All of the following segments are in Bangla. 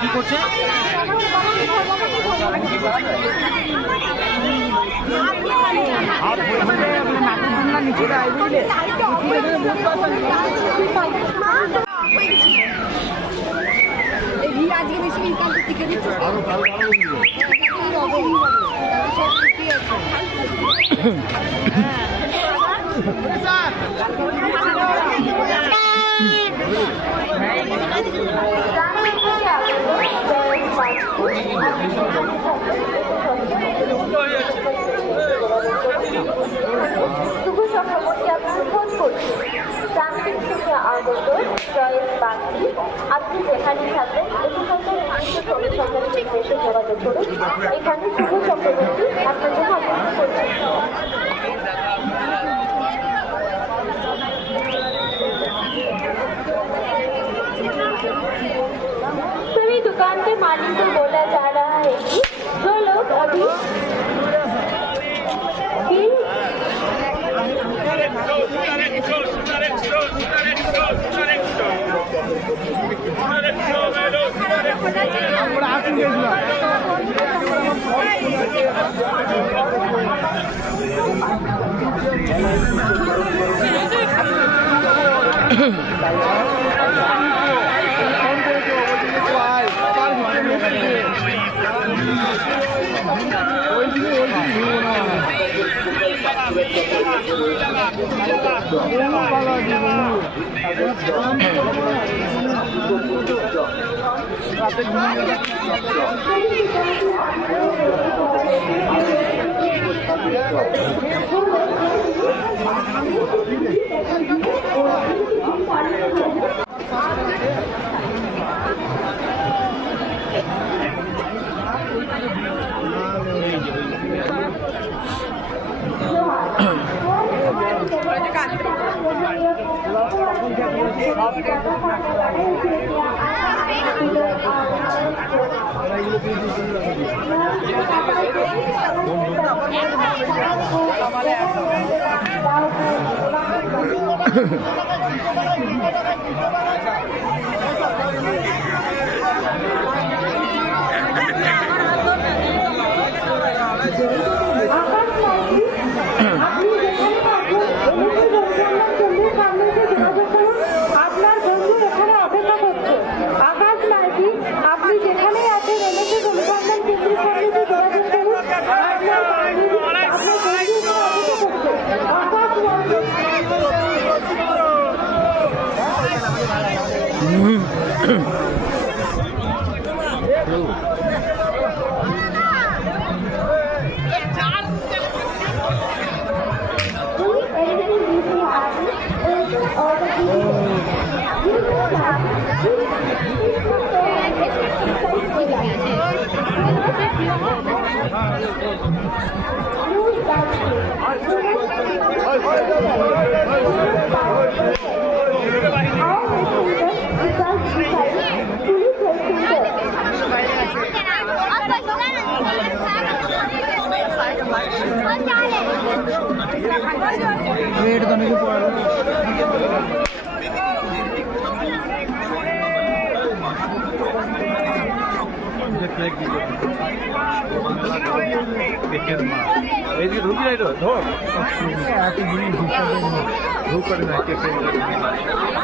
কি করছে? আজকে বেশি ইনকাম থেকে দিচ্ছে আপনি যেখানে থাকবেন যোগাযোগ করুন। এখানে শুভ চক্রবর্তী আপনাদের আগমন করছেন। सभी दुकान के मालिक को बोला जा रहा है कि जो लोग अभी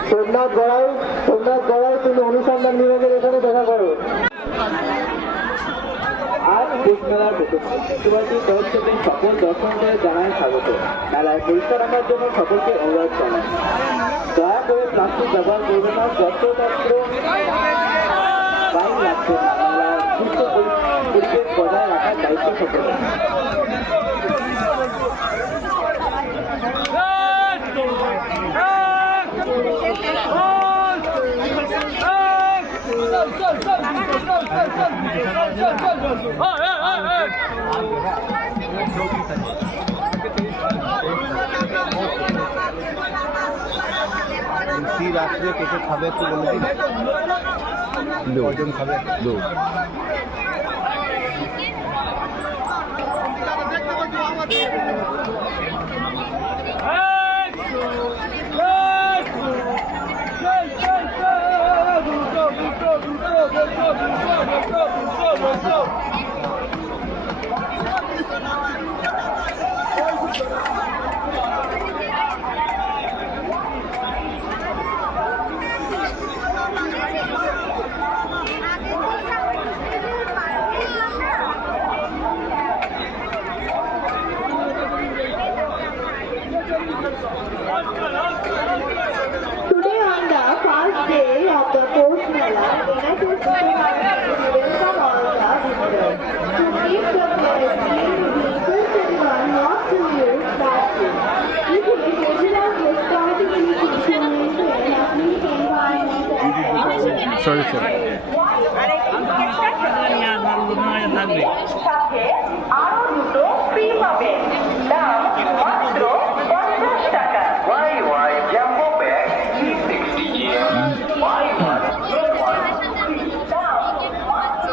সোমনাথ গড়াই তুমি অনুসন্ধান বিভাগের এখানে দেখা করো। আজ মেলার মুখ্যমন্ত্রী তরফ থেকে সকল দর্শকদের জানায় স্বাগত। মেলায় পরীক্ষা রাখার জন্য সকলকে অনুরোধ জানায়। দয়া করে প্লাস্টিক ব্যবহার করবে না, যত্রতত্র বাইক রাখছে না। মেলার সুস্থ পরিবেশ বজায় রাখার দায়িত্ব সকলের। রাত্রে কেটে খাবে একটু বলে দিন, কজন খাবে? Today on the first day of the Post Mela, United Supermarket welcome all the visitors. To keep the place clean, we request everyone not to use plastic. If you regular guest participation to maintain a clean environment and Sorry, sir. সাথে আরো দুটো ফ্রি পাবেন দাম মাত্র 50 টাকা YY Jumbo Bag 360 GM buy one get one দাম মাত্র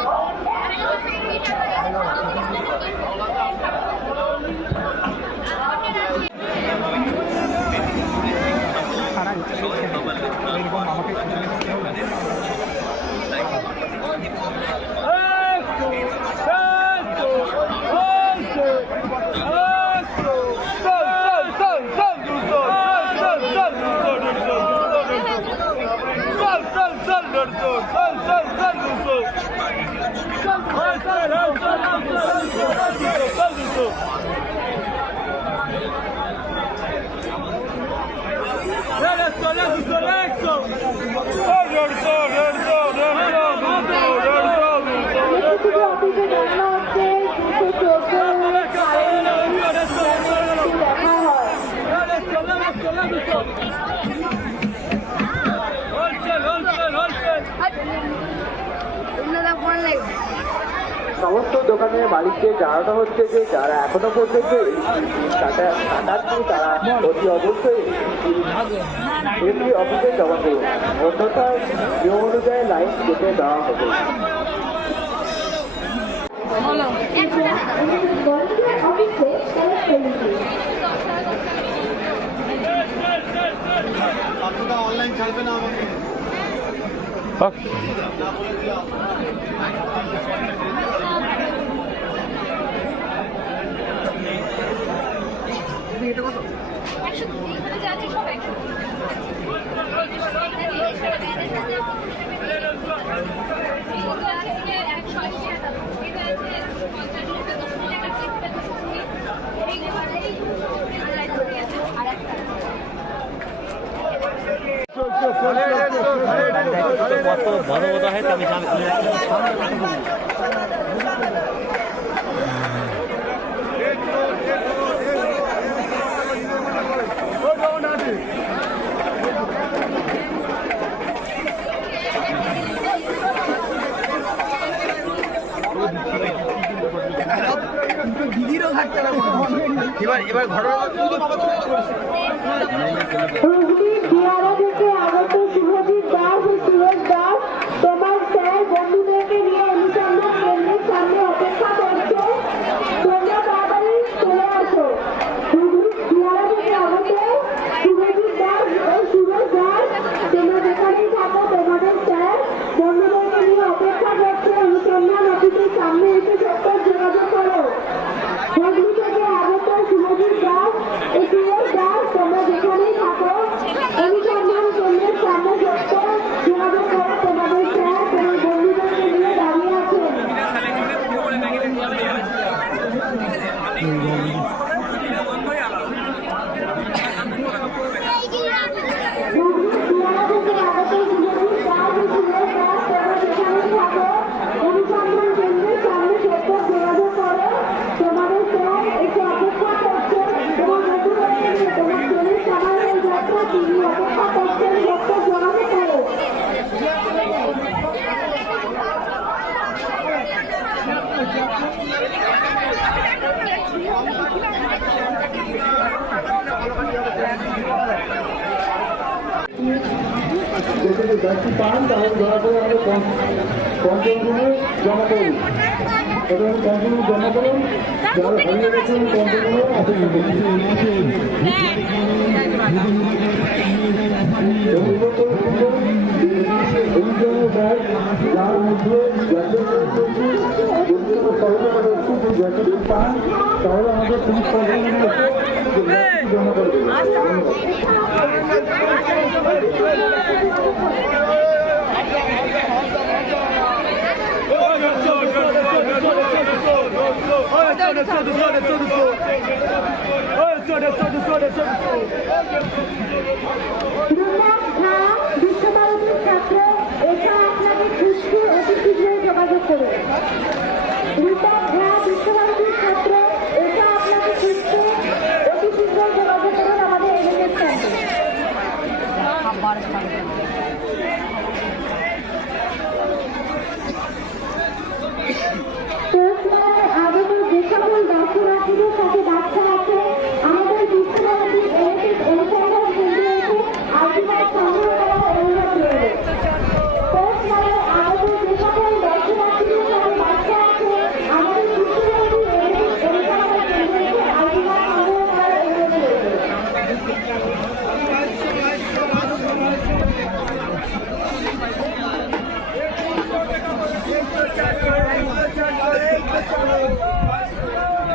electricity office জানা হচ্ছে 214 দেখা হয়। সমস্ত দোকানের মালিককে জানানো হচ্ছে যে যারা এখনো পর্যন্ত কাটাচ্ছেন তারা অতি অবশ্যই এমনি অফিসে জমা করুন, অন্যথায় নিয়ম অনুযায়ী লাইন কেটে দেওয়া হবে। volunteer office select করুন। অনলাইন ছাড়বে না আমাকে। কত বড় বড় হয় তো আমি দিদিরও থাকতে এবার ঘটনা হুগলি দিয়ারা থেকে আগত শুভজিৎ দাস ও সুরজ দাস তোমার স্যার বন্ধুদেরকে নিয়ে অনুসন্ধান কেন্দ্রের সামনে অপেক্ষা করছে, তোমরা তাড়াতাড়ি চলে আসো। হুগলি দিয়ারা থেকে আগত শুভজিৎ দাস ও সুরজ দাস তোমরা যেখানেই থাকো তোমাদের স্যার বন্ধুদেরকে নিয়ে অপেক্ষা করছে, অনুসন্ধান অফিসের সামনে এসে চট্টর যোগাযোগ করো। হুগলি থেকে আগত শুভজিৎ দাস ও সুরজ দাস তোমরা যেখানেই থাকো অনুসন্ধান কেন্দ্রের সামনে চট্টর যোগাযোগ করো, তোমাদের স্যার তোমার বন্ধুদেরকে নিয়ে দাঁড়িয়ে আছেন। হুগলি দিয়ারা থেকে আগত শুভজিৎ দাস ও সুরজ দাস তোমরা যেখানেই থাকো অনুসন্ধান কেন্দ্রের সামনে চট্টর যোগাযোগ করো, তোমাদের স্যার এসে অপেক্ষা করছেন এবং বন্ধুদেরকে নিয়ে তোমার ট্রেনের সামান্য যাত্রা তিনি অপেক্ষা করছেন, চট্টর যোগাযোগ করো। যদি 10টি পান তাহলে দয়া করে আমাদের পঞ্চম রুমে জমা করুন। এবং ক্যান্টিনের জনগণ যারা হারিয়ে গেছেন ক্যান্টিনে যার মধ্যে পান তাহলে আমাদের পুলিশ জমা করে বিশ্বভারতীর ছাত্র এটা আপনাকে খুঁজতে অতি শীঘ্রই যোগাযোগ করুন। বিশ্বভারতীর ছাত্র এটা আপনাকে খুঁজতে অতি শীঘ্রই যোগাযোগ করুন আমাদের এনএসএস ক্যাম্পে। আগত যে সকল দর্শনার্থীদের সাথে বাচ্চা আছে আমাদের বিশ্বভারতী এনএসএস অনুসন্ধান কেন্দ্রে এসে আশীর্বাদ সংগ্রহ করার অনুরোধ রইল। আগত যে সকল দর্শনার্থীদের সাথে বাচ্চা আছে আমাদের বিশ্বভারতী এনএসএস অনুসন্ধান কেন্দ্রে এসে আশীর্বাদ সংগ্রহ করার অনুরোধ রইল।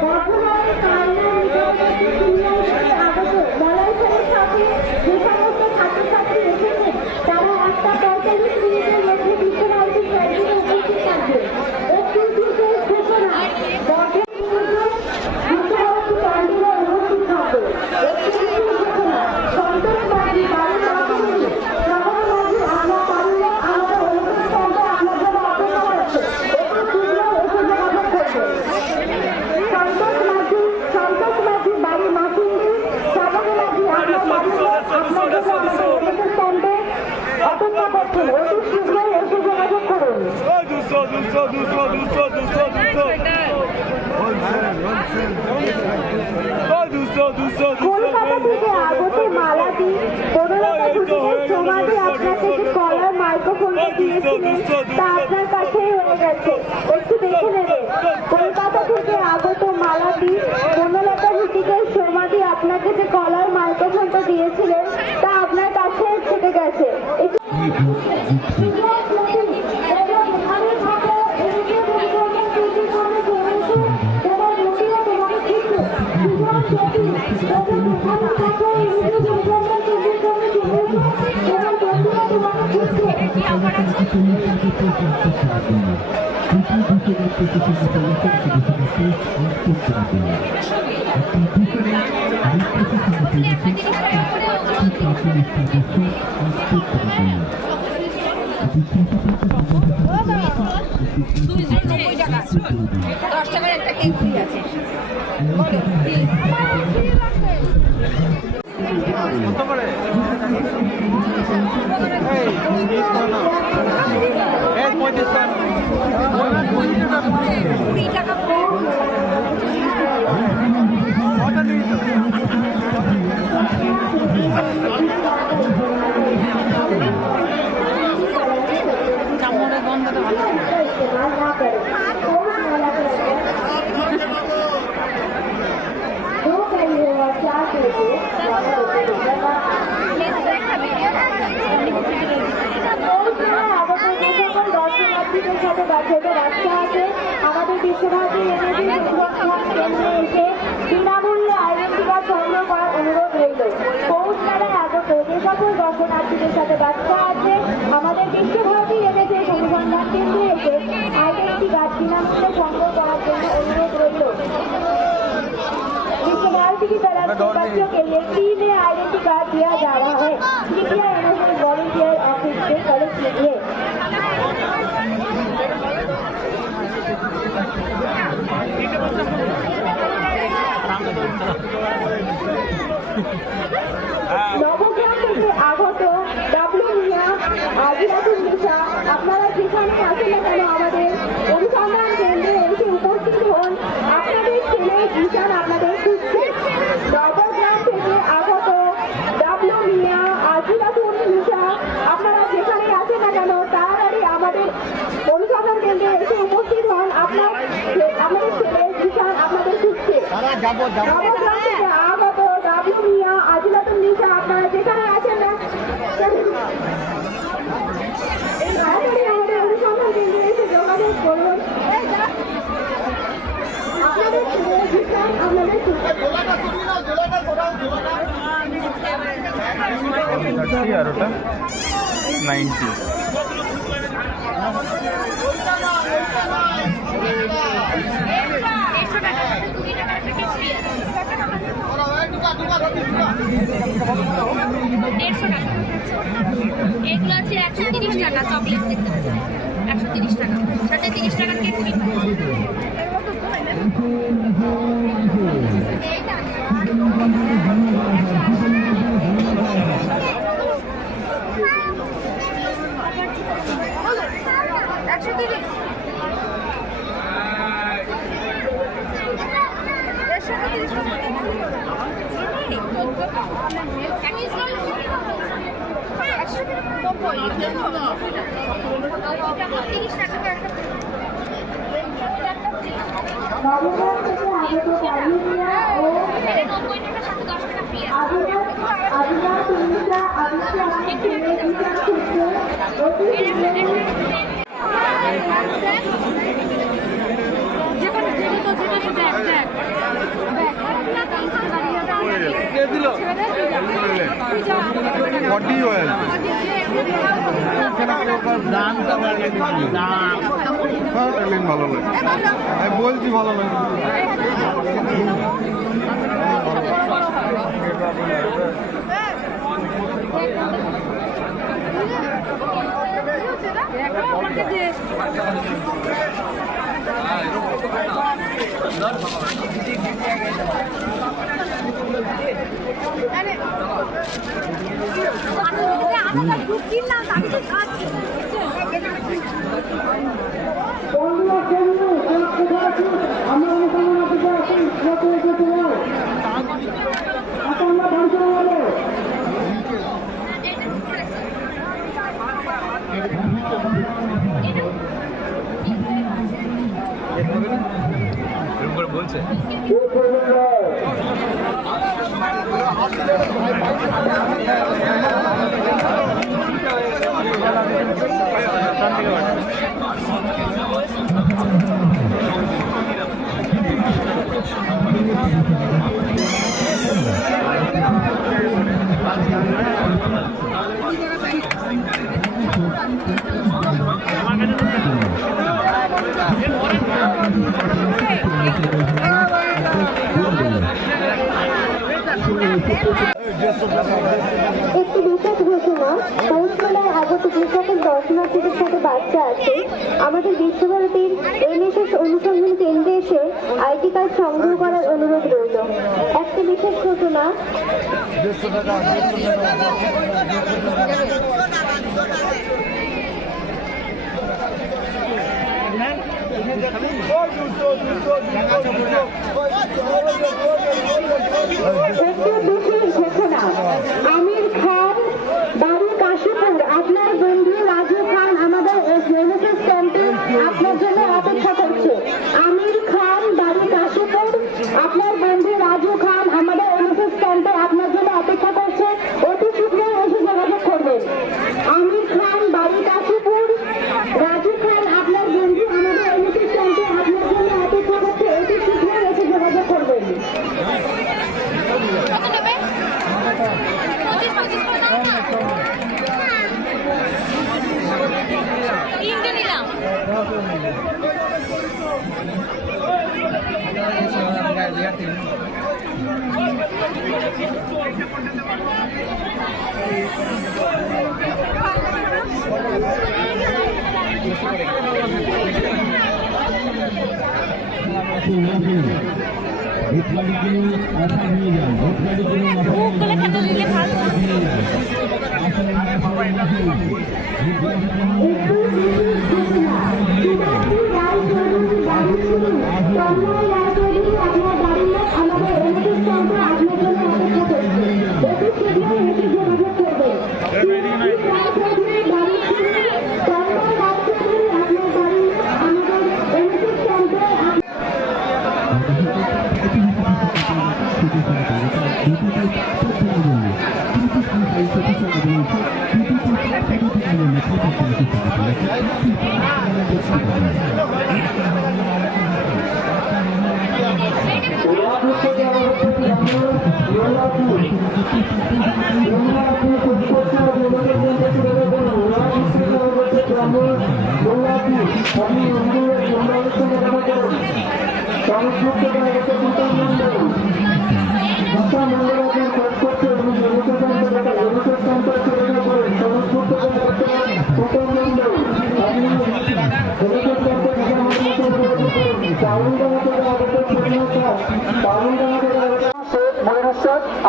বর্ধমানের কালনা বিদ্যাপীঠে আগত মলয়সেনের সাথে যে সমস্ত ছাত্রছাত্রী এসেছেন তারা 1:45 মিনিটের মধ্যে বিশ্বভারতী ক্যান্টিনে উপস্থিত থাকবে। একটি বিশেষ ঘোষণা বিশ্বভারতী ক্যান্টিনে উপস্থিত থাকবে। একটি বিশেষ ঘোষণা সন্তোষবাদী বাড়ির মাধ্যমে শ্রাবণ মাঝে আমরা পারলে আমাদের অনুষ্ঠিত করবে আমার জন্য অপেক্ষা করছে। একটু শীঘ্র এসে যোগাযোগ করবে। সন্তোষ মাঝি বাড়ির মাসিন্দি শ্রাবণ মাঝি আপনার বাড়িতে আপনার জন্য আমাদের স্ট্যান্ডে অপেক্ষা করছেন। অতি শীঘ্রই এসে যোগাযোগ করুন। কলকাতা থেকে আগত মালাদি বনলতা ঘুষের সমাধি আপনাকে যে কলার মাইক্রোফোনটা দিয়েছিলেন তা আপনার কাছেই হয়ে গেছে, একটু দেখে নেবেন। কলকাতা থেকে আগত মালাদি বনলতা ঘুষের সমাধি আপনাকে যে কলার মাইক্রোফোনটা দিয়েছিলেন তা আপনার কাছে থেকে গেছে। $10 একটা কেক ফ্রি আছে। বলো কত করে? এই 30 টাকা। এই 35 টাকা। 20 টাকা কত নিয়েছো? চামড়ের গন্ধটা ভালো। দর্শনার্থীদের সাথে বাচ্চা আছে আমাদের বিশ্বভারতী কেন্দ্রে এসে বিনামূল্যে আইডেন্টি কার্ড সংগ্রহ করার অনুরোধ রইল। পৌষ মেলায় আগত যে সকল দর্শনার্থীদের সাথে বাচ্চা আছে আমাদের বিশ্বভারতী এনেছে অনুসন্ধান কেন্দ্রে এসে আইডেন্টি কার্ড বিনামূল্যে সংগ্রহ করার জন্য অনুরোধ রইল। विश्वभारती की तरफ से बच्चों के लिए फ्री में आइडेंटी कार्ड दिया जा रहा है। कृपया एनएसएस वॉलंटियर ऑफिस से कलेक्ट कीजिए। নবগ্রাম থেকে আগত ডাব্লিউ মিয়া আজিরাতুল নিশা আপনারা যেখানে আছেন না কেন আমাদের অনুসন্ধান কেন্দ্রে এসে উপস্থিত হন। আপনাদের ছেলে ঈশান আপনাদের খুঁজছে। নবগ্রাম থেকে আগত ডাব্লিউ মিয়া আজিরাতুল নিশা আপনারা যেখানে আছেন না কেন তাড়াতাড়ি আমাদের অনুসন্ধান কেন্দ্রে এসে উপস্থিত হন। আপনার যাবো নবগ্রাম থেকে আগত ডাবলু মিয়া, আজিলাতুন নিসা, আপনারা যেখানে আছেন না তাড়াতাড়ি আমাদের অনুসন্ধান কেন্দ্রে এসে যোগাযোগ করুন। আপনাদের শিক্ষা, আপনাদের আর ওটা 90 এগুলো আছে 130 টাকা চকলেট দেখতে পাবেন 130 টাকা সাথে 30 টাকার কেক ফ্রি নবগ্রাম থেকে আগত ডাবলু মিয়া ও 90 টাকা সাথে 10 টাকা ফ্রি আজিলাতুন নিসা, আদিত্য আমার ছেলে বিশাল ক্ষেত্রে অতি বডি অয়েল দামটা ভালো লাগে, আমি বলছি ভালো লাগে। বন্ধুরা কেমন কোথায় আছি? আমরা অনুসন্ধান থেকে আছি, যত এসেছে এখন আমরা ধ্বংস হলো। বলছে একটি বিশেষ ঘোষণা, পৌরসভায় আগত যে সকল দর্শনার্থীদের সাথে বাচ্চা আছে আমাদের বিশ্বভারতীর এনএসএস অনুসন্ধান কেন্দ্রে এসে আইডি কার্ড সংগ্রহ করার অনুরোধ রইল। একটি বিশেষ ঘোষণা, একটি বিশেষ ঘোষণা, আমির খান বাড়ি কাশীপুর, আপনার বন্ধু রাজু খান আমাদের এনএসএস ক্যাম্পে আপনার জন্য অপেক্ষা করছে। আমির খান বাড়ি কাশীপুর, আপনার বন্ধু রাজু খান আমাদের এনএসএস ক্যাম্পে আপনার জন্য অপেক্ষা করছে, অতি শীঘ্রই এসে যোগাযোগ করবেন। আমির খান বাড়ি কাশীপুর, রাজু খান আপনার বন্ধু আমাদের এনএসএস ক্যাম্পে আপনার জন্য অপেক্ষা করছে, অতি শীঘ্রই এসে যোগাযোগ করবেন। কত নেবে 25 করে দাও না তিনটে নিলাম আমাদের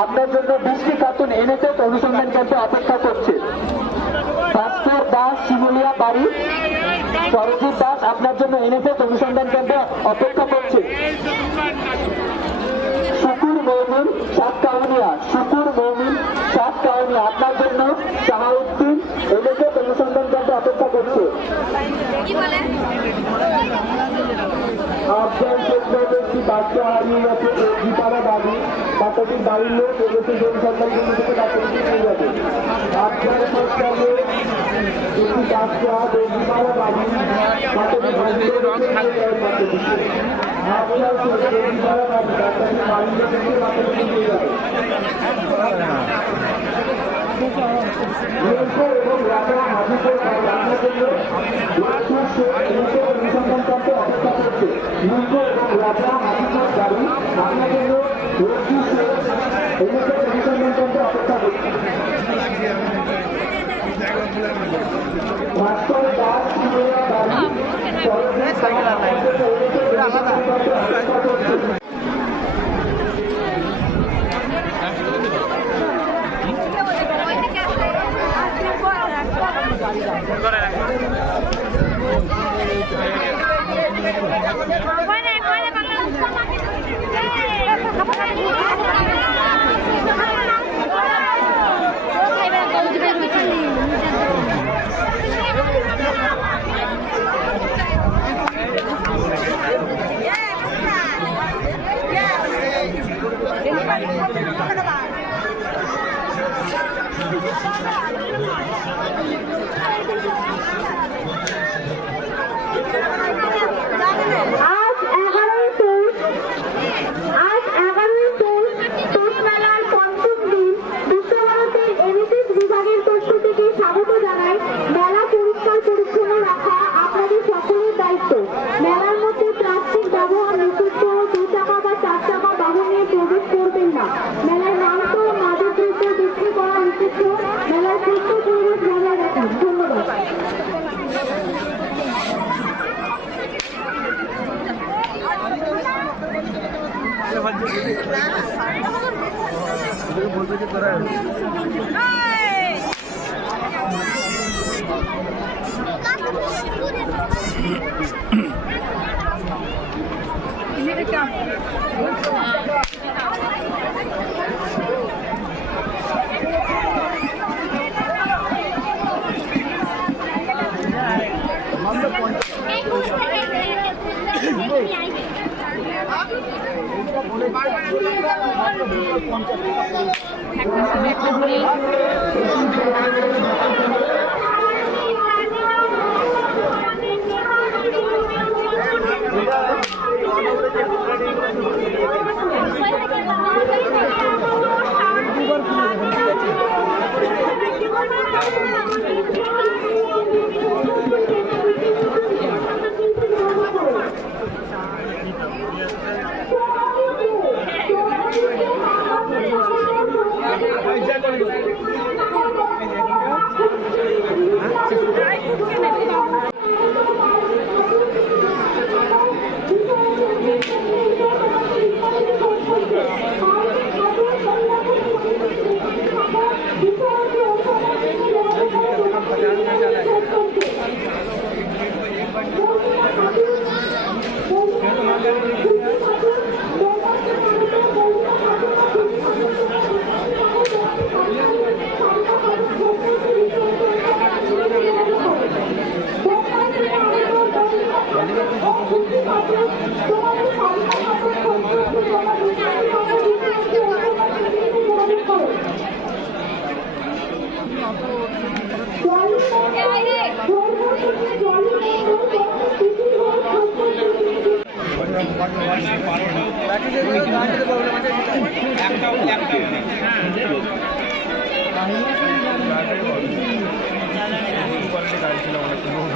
আপনার জন্য 20টি কার্টুন এনএসএস অনুসন্ধান ক্যাম্পে অপেক্ষা করছে। ভাস্কর দাস শিমুলিয়া বাড়ি, সরজিৎ দাস আপনার জন্য এনএসএস অনুসন্ধান ক্যাম্পে অপেক্ষা করছে। শুকুর মৌমিন সাতকাউনিয়া, শুকুর মৌমিন সাতকাউনিয়া আপনার জন্য শাহাউদ্দিন এনএসএস অনুসন্ধান ক্যাম্পে অপেক্ষা করছে। কি বলে? আপনার ক্ষেত্রে একটি বাচ্চা হারিয়ে গেছে দীপারা বাড়ি, বাচ্চাটির বাড়ির লোক এনএসএস অনুসন্ধান কেন্দ্র থেকে বাচ্চাটিকে নিয়ে যাবে। আপনার ক্ষেত্রে একটি বাচ্চা দীপারা বাড়ি, বাচ্চাটির বাড়ির লোক বাচ্চাটিকে আপনার ক্ষেত্রে দীপারা বাড়ি, বাচ্চাটির বাড়ির লোক থেকে বাচ্চাটিকে নিয়ে যাবে। এবং রাজা হাজিপুর রান্নার জন্য অনুসন্ধান করতে অপেক্ষা করছে। এবং রাজা হাজিপুর গাড়ি আপনার জন্য অনুসন্ধান করতে অপেক্ষা করছে। ভাস্কর দাস শিমুলিয়া বাড়ি, সরজিৎ দাস অপেক্ষা করছে। মেলার মধ্যে প্লাস্টিক ব্যবহার নিষিদ্ধ। 2 চাকা বা 4 চাকা বাহন নিয়ে প্রবেশ করবেন না। মেলায় মাংস মাদকদ্রব্য বিক্রি করা নিষিদ্ধ। মেলার সুস্থ পরিবেশ বজায় রাখুন। ধন্যবাদ। Hey,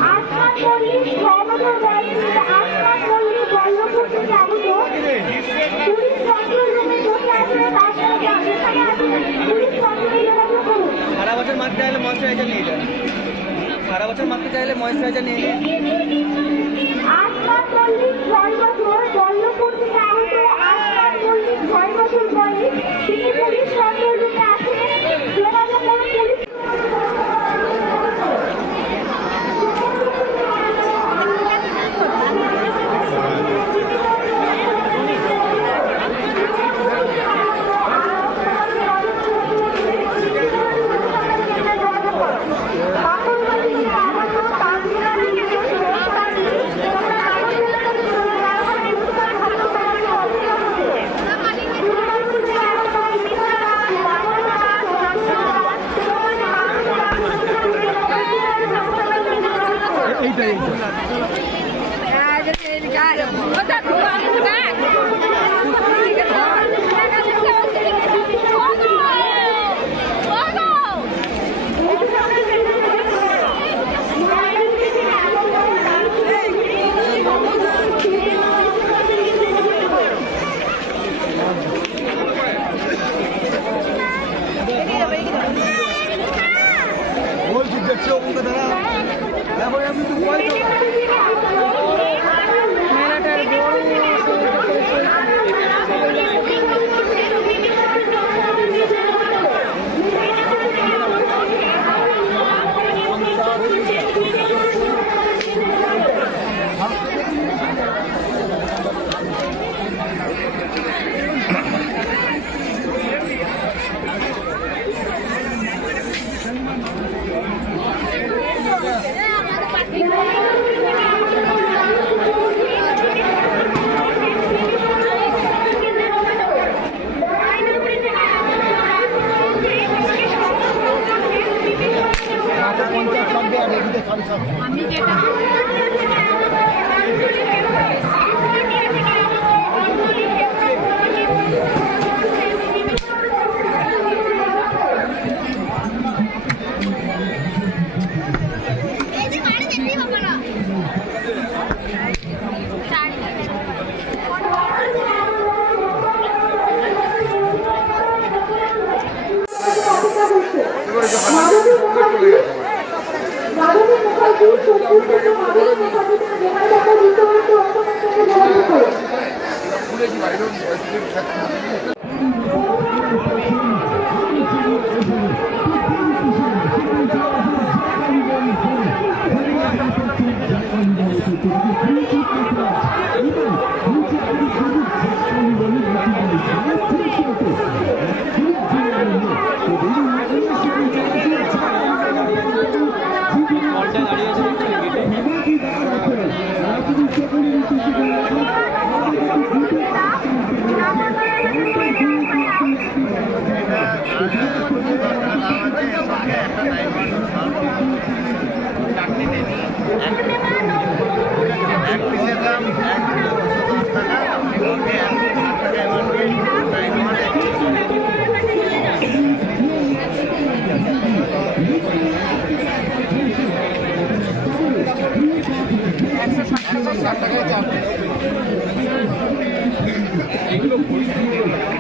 আসমান মল্লিক সর্বদা দায়িত্ব আসমান মল্লিক বল্লভপুর থেকে আগত পুলিশ কন্ট্রোল রুমে বসে আছেন আপনারা এখানে আছেন পুলিশ কন্ট্রোলে যোগাযোগ করুন। সারা বছর মারতে চাইলে ময়েশ্চারাইজার নিয়ে যায়, সারা বছর মারতে চাইলে ময়েশ্চারাইজার নিয়ে যায়। আসমান মল্লিক 6 বছর বল্লভপুর থেকে আগত আসমান মল্লিক 6 বছর বয়স তিনি পুলিশ কন্ট্রোল রুমে আছেন যোগাযোগ করুন পুলিশ।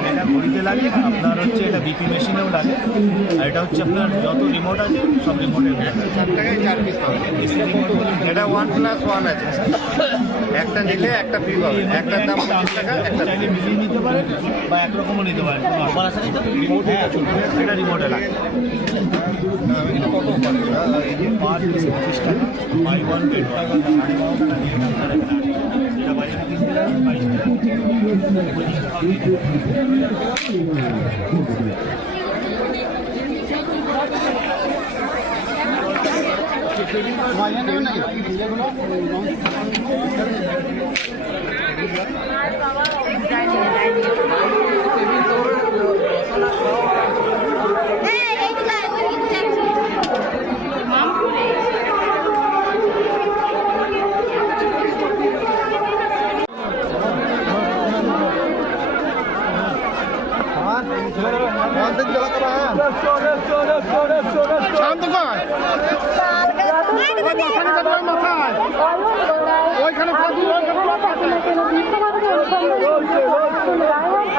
এটা ঘড়িতে লাগে, আপনার হচ্ছে এটা বিপি মেশিনেও লাগে, আর এটা হচ্ছে আপনার যত রিমোট আছে সব রিমোটে 7 টাকায় 4 পিস পাবেন। এটা 1+1 আছে, একটা নিলে একটা ফ্রি পাবেন। একটার দাম 25 টাকা, একটা চাইলে মিলিয়ে নিতে পারেন বা একরকমও নিতে পারেন। নর্মাল আছে না, এটা রিমোটে লাগে। পার পিস 25 টাকা, বাই 1 গেট 1 এটা বাজারে কিনতে যাবেন 22 টাকা।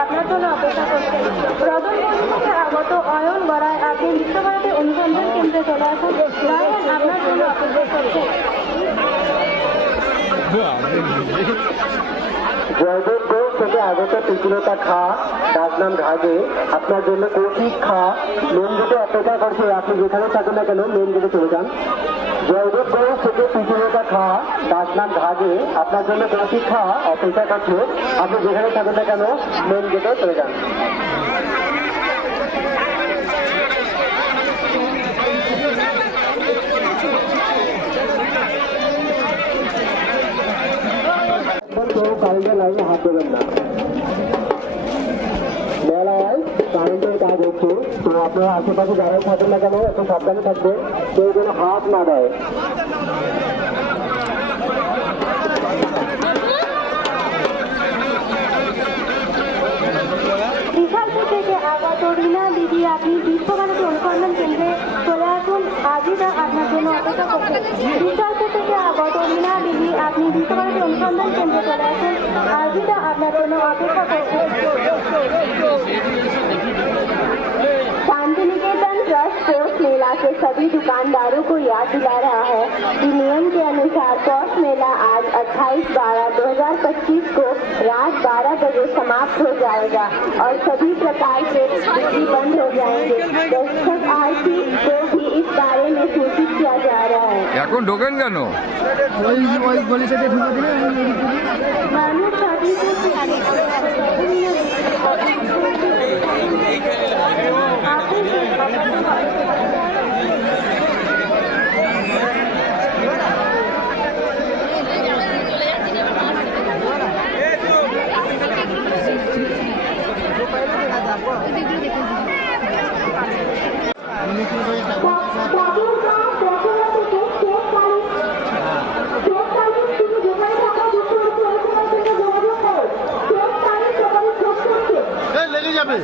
আপনার জন্য অপেক্ষা করছে। রতনগঞ্জ থেকে আগত অয়ন গড়ায় আপনি বিশ্বভারতী অনুসন্ধান কেন্দ্রে চলে আসুন। রায়ন আপনার জন্য অপেক্ষা করছে। জয়দেবপুর থেকে আগত পিকুলতা খা, তার নাম ঘাগে, আপনার জন্য কৌশিক খা মেন গেটে অপেক্ষা করছে। আপনি যেখানে থাকুন না কেন মেন গেটে চলে যান। জয়দেবপুর থেকে পিকুলতা খা, তার নাম ঘাগে, আপনার জন্য কৌশিক খা অপেক্ষা করছে। আপনি যেখানে থাকুন না কেন মেন গেটে চলে যান। কেউ কারেন্টের লাইনে হাত দেবেন না। মেলায় কারেন্টের কাজ হচ্ছে, তো আপনারা আশেপাশে যারাই থাকেন না কেন একটু সাবধানে থাকবে, কেউ যেন হাত না দেয়। বিশালপুর থেকে আগত রীনা দিদি আপনি বিশ্বভারতী অনুসন্ধান কেন্দ্রে চলে আসুন। আজিদা আপনার জন্য অপেক্ষা করছে। বিশালপুর থেকে আগত রীনা দিদি আপনি বিশ্বভারতী অনুসন্ধান কেন্দ্রে চলে আসুন। আজিদা আপনার জন্য অপেক্ষা করছে। शांतिनिकेतन ट्रस्ट पोस्ट मेला के सभी दुकानदारों को याद दिला रहा है कि नियम के अनुसार पोस्ट मेला आज 28/12/2025 को रात 12 बजे समाप्त हो जाएगा और सभी प्रकार के बिक्री बंद हो जाएंगे। दर्शक आरती को भी इस बारे में सूचित किया जा रहा है। এখন ঢোকেন কেন? মানুষ सभी को যাবে